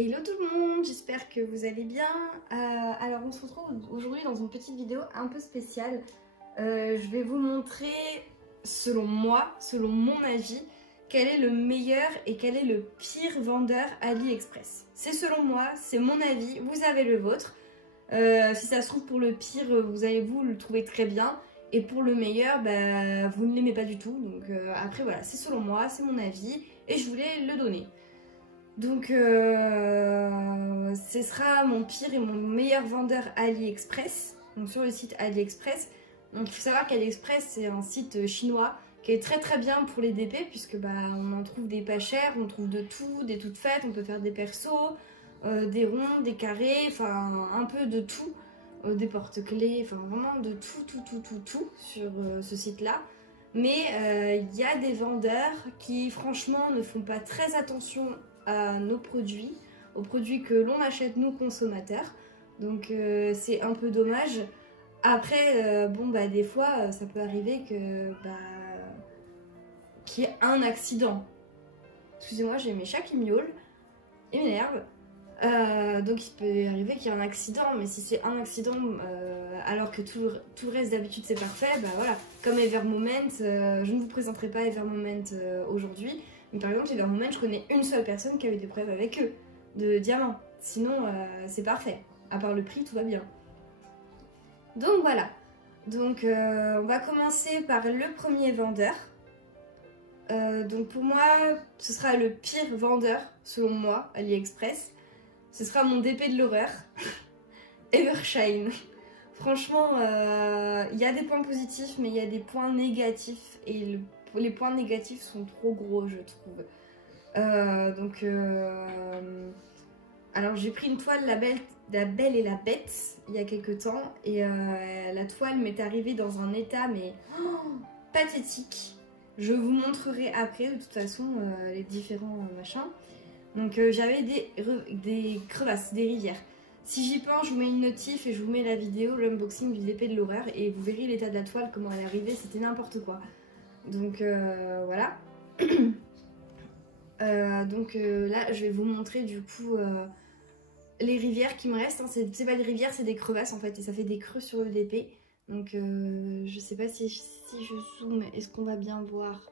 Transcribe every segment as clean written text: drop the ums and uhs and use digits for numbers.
Hello tout le monde, j'espère que vous allez bien. Alors on se retrouve aujourd'hui dans une petite vidéo un peu spéciale. Je vais vous montrer, selon moi, selon mon avis, quel est le meilleur et quel est le pire vendeur AliExpress. C'est selon moi, c'est mon avis, vous avez le vôtre. Si ça se trouve pour le pire, vous allez vous le trouver très bien. Et pour le meilleur, bah, vous ne l'aimez pas du tout. Donc après voilà, c'est selon moi, c'est mon avis et je voulais le donner. Donc ce sera mon pire et mon meilleur vendeur AliExpress, donc sur le site AliExpress. Donc il faut savoir qu'AliExpress c'est un site chinois qui est très bien pour les DP puisque bah, on en trouve des pas chers, on trouve de tout, des toutes faites, on peut faire des persos, des ronds, des carrés, enfin un peu de tout, des porte-clés, enfin vraiment de tout sur ce site-là. Mais il y a des vendeurs qui franchement ne font pas très attention à nos produits, aux produits que l'on achète nous consommateurs. Donc c'est un peu dommage. Après, bon bah des fois ça peut arriver que qu'il y ait un accident. Excusez-moi, j'ai mes chats qui miaulent et m'énervent. Donc il peut arriver qu'il y ait un accident, mais si c'est un accident alors que tout le reste d'habitude c'est parfait, bah voilà. Comme Evermoment, je ne vous présenterai pas Evermoment aujourd'hui, mais par exemple Evermoment, je connais une seule personne qui a eu des problèmes avec eux, de diamants. Sinon c'est parfait, à part le prix tout va bien. Donc voilà, donc on va commencer par le premier vendeur. Donc pour moi, ce sera le pire vendeur selon moi, AliExpress. Ce sera mon DP de l'horreur, Evershine. Franchement, il y a des points positifs, mais il y a des points négatifs. Et les points négatifs sont trop gros, je trouve. Alors j'ai pris une toile, la Belle et la Bête, il y a quelques temps. Et la toile m'est arrivée dans un état, mais pathétique. Je vous montrerai après, de toute façon, les différents machins. Donc j'avais des crevasses, des rivières. Si j'y pense, je vous mets une notif et je vous mets la vidéo, l'unboxing du DP de l'horreur et vous verrez l'état de la toile, comment elle est arrivée, c'était n'importe quoi. Donc voilà. Là, je vais vous montrer du coup les rivières qui me restent. Hein. C'est pas des rivières, c'est des crevasses en fait et ça fait des creux sur le DP. Donc je sais pas si je zoome, est-ce qu'on va bien voir?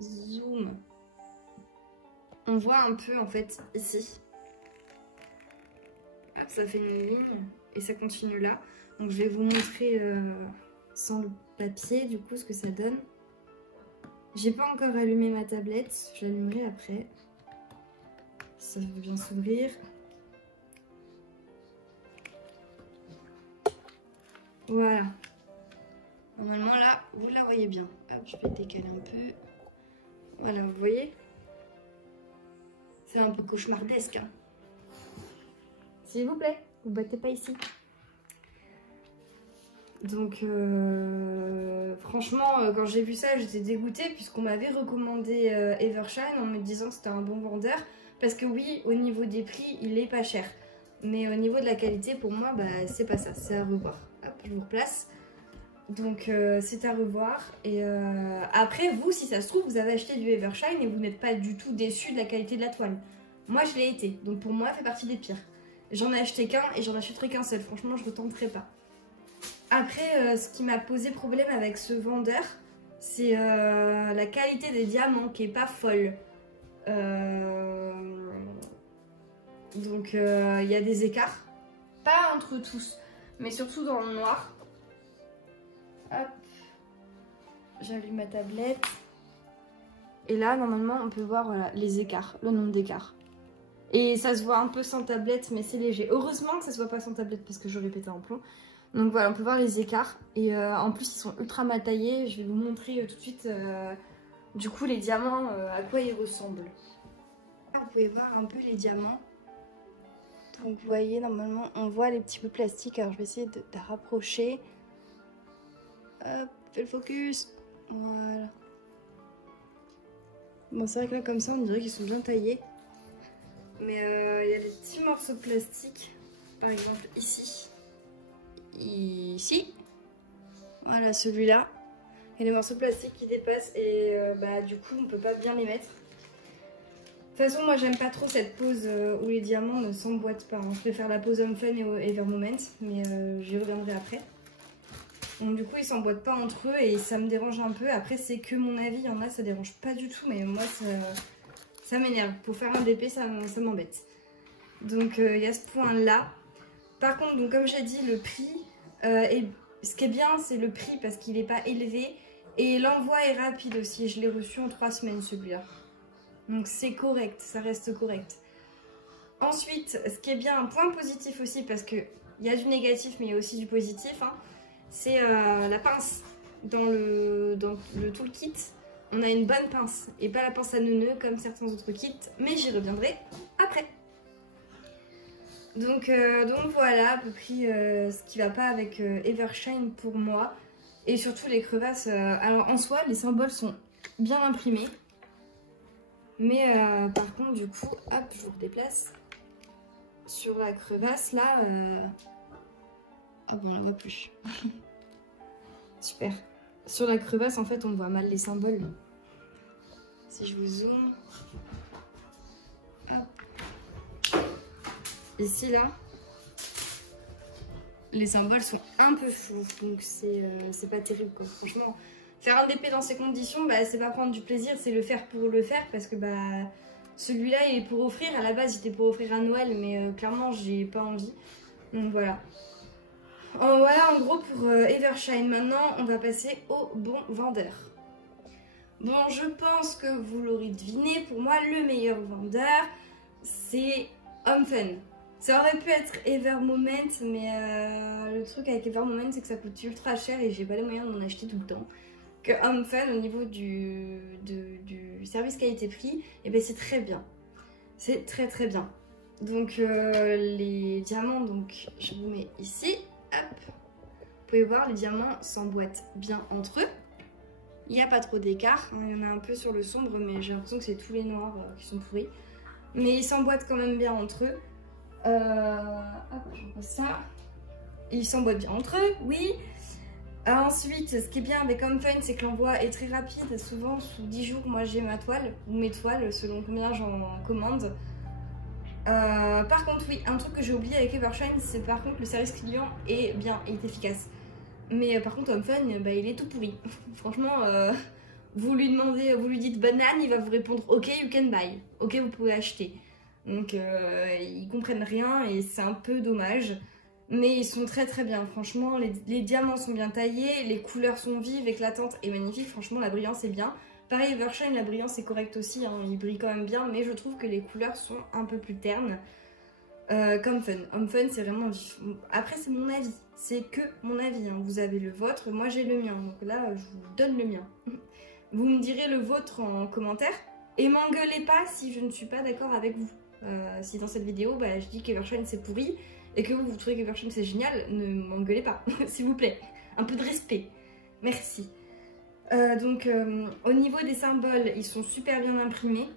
Zoom. On voit un peu en fait ici. Hop, ça fait une ligne et ça continue là. Donc je vais vous montrer sans le papier du coup ce que ça donne. J'ai pas encore allumé ma tablette, je l'allumerai après. Ça veut bien s'ouvrir. Voilà. Normalement là, vous la voyez bien. Hop, je vais décaler un peu. Voilà, vous voyez? C'est un peu cauchemardesque. Hein. S'il vous plaît, vous battez pas ici. Donc, franchement, quand j'ai vu ça, j'étais dégoûtée puisqu'on m'avait recommandé Evershine en me disant que c'était un bon vendeur. Parce que oui, au niveau des prix, il est pas cher. Mais au niveau de la qualité, pour moi, bah, c'est pas ça, c'est à revoir. Hop, je vous replace. Donc, c'est à revoir. Et après, vous, si ça se trouve, vous avez acheté du Evershine et vous n'êtes pas du tout déçu de la qualité de la toile. Moi, je l'ai été. Donc, pour moi, ça fait partie des pires. J'en ai acheté qu'un et j'en achèterai qu'un seul. Franchement, je ne retenterai pas. Après, ce qui m'a posé problème avec ce vendeur, c'est la qualité des diamants qui est pas folle. Donc, il y a des écarts. Pas entre tous, mais surtout dans le noir. Hop, j'allume ma tablette. Et là, normalement, on peut voir voilà, les écarts, le nombre d'écarts. Et ça se voit un peu sans tablette, mais c'est léger. Heureusement que ça se voit pas sans tablette parce que j'aurais pété un plomb. Donc voilà, on peut voir les écarts. Et en plus, ils sont ultra mal taillés. Je vais vous montrer tout de suite, du coup, les diamants, à quoi ils ressemblent. Là, vous pouvez voir un peu les diamants. Donc vous voyez, normalement, on voit les petits bouts de plastique. Alors je vais essayer de rapprocher. Hop, fais le focus. Voilà. Bon, c'est vrai que là, comme ça, on dirait qu'ils sont bien taillés. Mais il y a des petits morceaux de plastique. Par exemple, ici. Ici. Voilà, celui-là. Il y a des morceaux de plastique qui dépassent. Et bah, du coup, on peut pas bien les mettre. toute façon, moi j'aime pas trop cette pose où les diamants ne s'emboîtent pas. Hein. Je préfère la pose Homme Fun et Ever Moment, mais j'y reviendrai après. Donc du coup, ils s'emboîtent pas entre eux et ça me dérange un peu. Après, c'est que mon avis, il y en a, ça dérange pas du tout, mais moi ça m'énerve. Pour faire un DP, ça m'embête. Donc il y a ce point-là. Par contre, donc, comme j'ai dit, le prix, ce qui est bien, c'est le prix parce qu'il n'est pas élevé. Et l'envoi est rapide aussi. Je l'ai reçu en 3 semaines, celui-là. Donc c'est correct, ça reste correct. Ensuite, ce qui est bien, un point positif aussi, parce qu'il y a du négatif, mais il y a aussi du positif, hein, c'est la pince. Dans le toolkit, on a une bonne pince, et pas la pince à nœuds comme certains autres kits, mais j'y reviendrai après. Donc voilà, à peu près ce qui va pas avec Evershine pour moi. Et surtout les crevasses, alors en soi, les symboles sont bien imprimés. Mais par contre, du coup, hop, je vous redéplace. Sur la crevasse, là... Ah bon, on la voit plus. Super. Sur la crevasse, en fait, on voit mal les symboles. Si je vous zoome... Hop. Ici, là, les symboles sont un peu flous. Donc, c'est pas terrible, quoi. Franchement... Faire un DP dans ces conditions, bah, c'est pas prendre du plaisir, c'est le faire pour le faire parce que bah, celui-là il est pour offrir. À la base, j'étais pour offrir à Noël, mais clairement, j'ai pas envie. Donc voilà. Voilà en gros pour Evershine. Maintenant, on va passer au bon vendeur. Bon, je pense que vous l'aurez deviné, pour moi, le meilleur vendeur, c'est Homme Fun. Ça aurait pu être Ever Moment, mais le truc avec Ever Moment, c'est que ça coûte ultra cher et j'ai pas les moyens d'en acheter tout le temps. Que Homme Fun, au niveau du service qualité-prix, eh ben, c'est très bien. C'est très très bien. Donc les diamants, donc je vous mets ici. Hop. Vous pouvez voir, les diamants s'emboîtent bien entre eux. Il n'y a pas trop d'écart. Hein. Il y en a un peu sur le sombre, mais j'ai l'impression que c'est tous les noirs qui sont pourris. Mais ils s'emboîtent quand même bien entre eux. Hop, je vois ça. Ils s'emboîtent bien entre eux, oui. Ensuite, ce qui est bien avec Homme Fun, c'est que l'envoi est très rapide. Souvent, sous 10 jours, moi j'ai ma toile, ou mes toiles, selon combien j'en commande. Par contre, oui, un truc que j'ai oublié avec Evershine, c'est par contre le service client est efficace. Mais par contre, Homme Fun, bah, il est tout pourri. Franchement, vous lui demandez, vous lui dites banane, il va vous répondre ok, you can buy. Ok, vous pouvez acheter. Donc, ils comprennent rien et c'est un peu dommage. Mais ils sont très très bien, franchement, les diamants sont bien taillés, les couleurs sont vives, éclatantes et magnifiques, franchement la brillance est bien. Pareil Evershine, la brillance est correcte aussi, hein, il brille quand même bien, mais je trouve que les couleurs sont un peu plus ternes qu'Homme Fun. Homme Fun c'est vraiment vif. Après c'est mon avis, c'est que mon avis, hein. Vous avez le vôtre, moi j'ai le mien, donc là je vous donne le mien. Vous me direz le vôtre en commentaire et m'engueulez pas si je ne suis pas d'accord avec vous. Si dans cette vidéo bah, je dis qu'Evershine c'est pourri, et que vous trouvez qu'Evershine c'est génial, ne m'engueulez pas, s'il vous plaît. Un peu de respect. Merci. Donc, au niveau des symboles, ils sont super bien imprimés.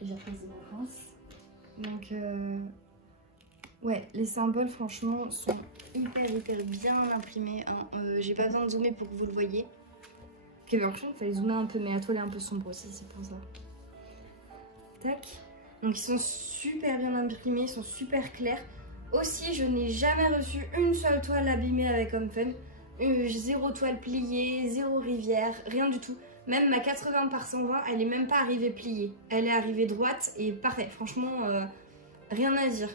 J'ai repassé ma pince. Donc, ouais, les symboles, franchement, sont hyper bien imprimés. Hein. J'ai pas besoin de zoomer pour que vous le voyez. Qu'Evershine, il fallait zoomer un peu, mais la toile est un peu sombre aussi, c'est pour ça. Tac. Donc, ils sont super bien imprimés, ils sont super clairs. Aussi, je n'ai jamais reçu une seule toile abîmée avec Homme Fun. Zéro toile pliée, zéro rivière, rien du tout. Même ma 80 par 120, elle est même pas arrivée pliée. Elle est arrivée droite et parfait. Franchement, rien à dire.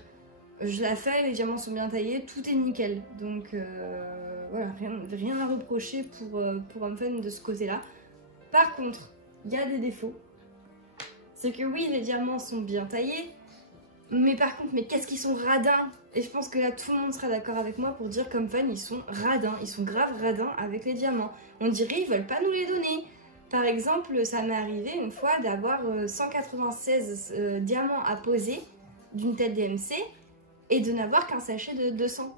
Je la fais, les diamants sont bien taillés, tout est nickel. Donc voilà, rien à reprocher pour Homme Fun de ce côté-là. Par contre, il y a des défauts. C'est que oui, les diamants sont bien taillés. Mais par contre, mais qu'est-ce qu'ils sont radins! Et je pense que là, tout le monde sera d'accord avec moi pour dire qu'Homme Fun, ils sont radins. Ils sont grave radins avec les diamants. On dirait ils veulent pas nous les donner. Par exemple, ça m'est arrivé une fois d'avoir 196 diamants à poser d'une tête DMC et de n'avoir qu'un sachet de 200.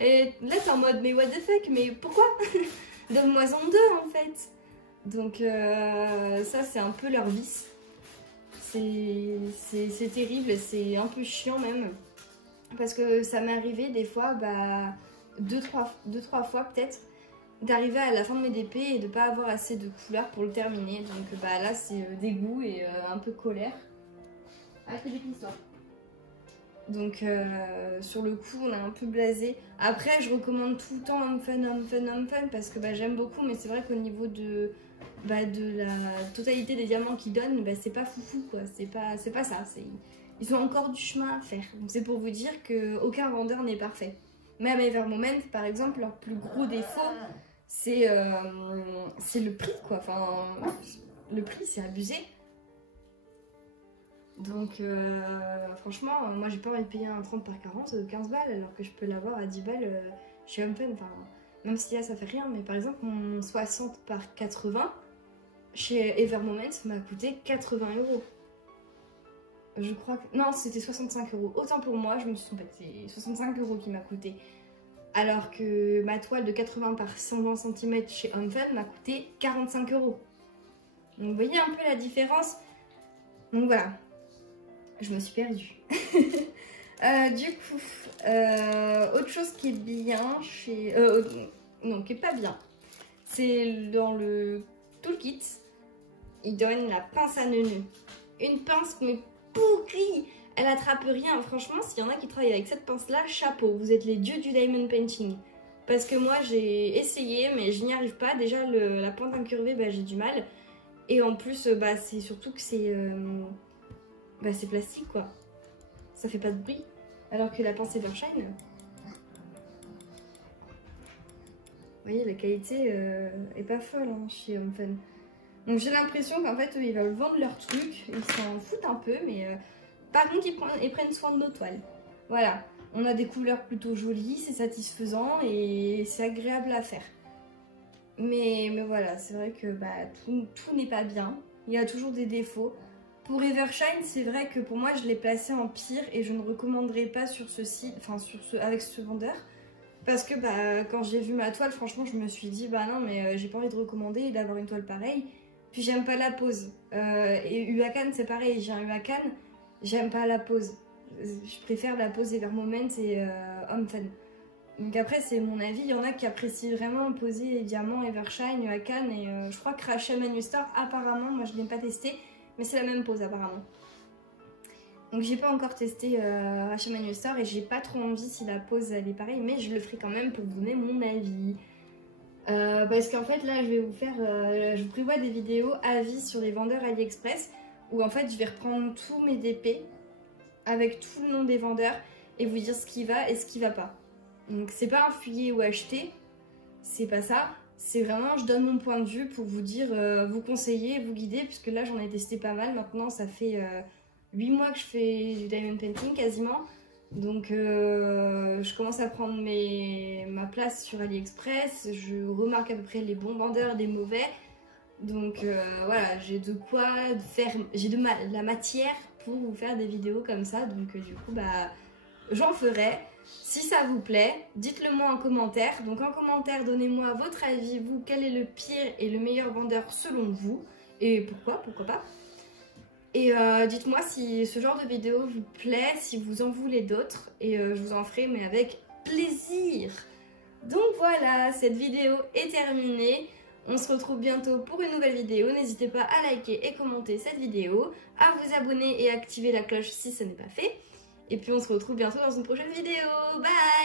Et là, t'es en mode, mais what the fuck? Mais pourquoi? Donne-moi-en deux, en fait. Donc, ça, c'est un peu leur vice. C'est terrible, c'est un peu chiant même. Parce que ça m'est arrivé des fois, bah, deux, trois fois peut-être, d'arriver à la fin de mes DP et de pas avoir assez de couleurs pour le terminer. Donc bah là c'est dégoût et un peu colère. Ah, c'est des histoires. Donc sur le coup on est un peu blasé. Après je recommande tout le temps Homme Fun parce que bah, j'aime beaucoup, mais c'est vrai qu'au niveau de la totalité des diamants qu'ils donnent, bah, c'est pas foufou quoi, c'est pas ça. Ils ont encore du chemin à faire. Donc c'est pour vous dire qu'aucun vendeur n'est parfait. Même Evermoment par exemple, leur plus gros défaut c'est le prix quoi. Enfin le prix c'est abusé. Donc franchement, moi j'ai pas envie de payer un 30 par 40 15 balles alors que je peux l'avoir à 10 balles chez Homme Fun. Enfin, même si là ça fait rien, mais par exemple mon 60 par 80 chez Evermoment m'a coûté 80 €. Je crois que... Non, c'était 65 €. Autant pour moi, je me suis trompée, c'est 65 € qui m'a coûté. Alors que ma toile de 80 par 120 cm chez Homme Fun m'a coûté 45 €. Donc vous voyez un peu la différence. Donc voilà. Je me suis perdue. Du coup, autre chose qui est bien chez... non, qui est pas bien. C'est dans le toolkit, il donne la pince à neuneu. Une pince mais pourrie. Elle attrape rien. Franchement, s'il y en a qui travaillent avec cette pince-là, chapeau. Vous êtes les dieux du diamond painting. Parce que moi, j'ai essayé, mais je n'y arrive pas. Déjà, la pointe incurvée, bah, j'ai du mal. Et en plus, bah, c'est surtout que c'est... bah c'est plastique quoi, ça fait pas de bruit, alors que la pince Evershine, vous voyez la qualité est pas folle hein, chez Homme Fun. Donc j'ai l'impression qu'en fait eux, ils veulent vendre leur truc, ils s'en foutent un peu, mais par contre ils prennent soin de nos toiles. Voilà, on a des couleurs plutôt jolies, c'est satisfaisant et c'est agréable à faire. Mais voilà, c'est vrai que bah, tout n'est pas bien, il y a toujours des défauts. Pour Evershine, c'est vrai que pour moi, je l'ai placé en pire et je ne recommanderais pas sur ce site, enfin avec ce vendeur. Parce que bah, quand j'ai vu ma toile, franchement, je me suis dit, bah non, mais j'ai pas envie de recommander et d'avoir une toile pareille. Puis j'aime pas la pose. Et Huacan, c'est pareil, j'ai un Huacan, j'aime pas la pose. Je préfère la pose Evermoment et Homme Fun. Donc après, c'est mon avis, il y en a qui apprécient vraiment poser les diamants Evershine, Huacan et je crois que Rachel Star, apparemment, moi je l'ai pas testé. Mais c'est la même pose apparemment. Donc j'ai pas encore testé Rachel Star et j'ai pas trop envie si la pose elle est pareille, mais je le ferai quand même pour vous donner mon avis. Parce qu'en fait là je vais vous faire, je prévois des vidéos avis sur les vendeurs AliExpress où en fait je vais reprendre tous mes DP avec tout le nom des vendeurs et vous dire ce qui va et ce qui va pas. Donc c'est pas un fouiller ou acheter, c'est pas ça. C'est vraiment, je donne mon point de vue pour vous dire, vous conseiller, vous guider, puisque là j'en ai testé pas mal. Maintenant ça fait 8 mois que je fais du diamond painting quasiment. Donc je commence à prendre ma place sur AliExpress. Je remarque à peu près les bons vendeurs des mauvais. Donc voilà, j'ai de quoi faire, j'ai de la matière pour vous faire des vidéos comme ça. Donc du coup bah j'en ferai. Si ça vous plaît, dites-le moi en commentaire. Donc en commentaire, donnez-moi votre avis, vous, quel est le pire et le meilleur vendeur selon vous. Et pourquoi pas. Et dites-moi si ce genre de vidéo vous plaît, si vous en voulez d'autres. Et je vous en ferai, mais avec plaisir. Donc voilà, cette vidéo est terminée. On se retrouve bientôt pour une nouvelle vidéo. N'hésitez pas à liker et commenter cette vidéo, à vous abonner et activer la cloche si ce n'est pas fait. Et puis on se retrouve bientôt dans une prochaine vidéo. Bye!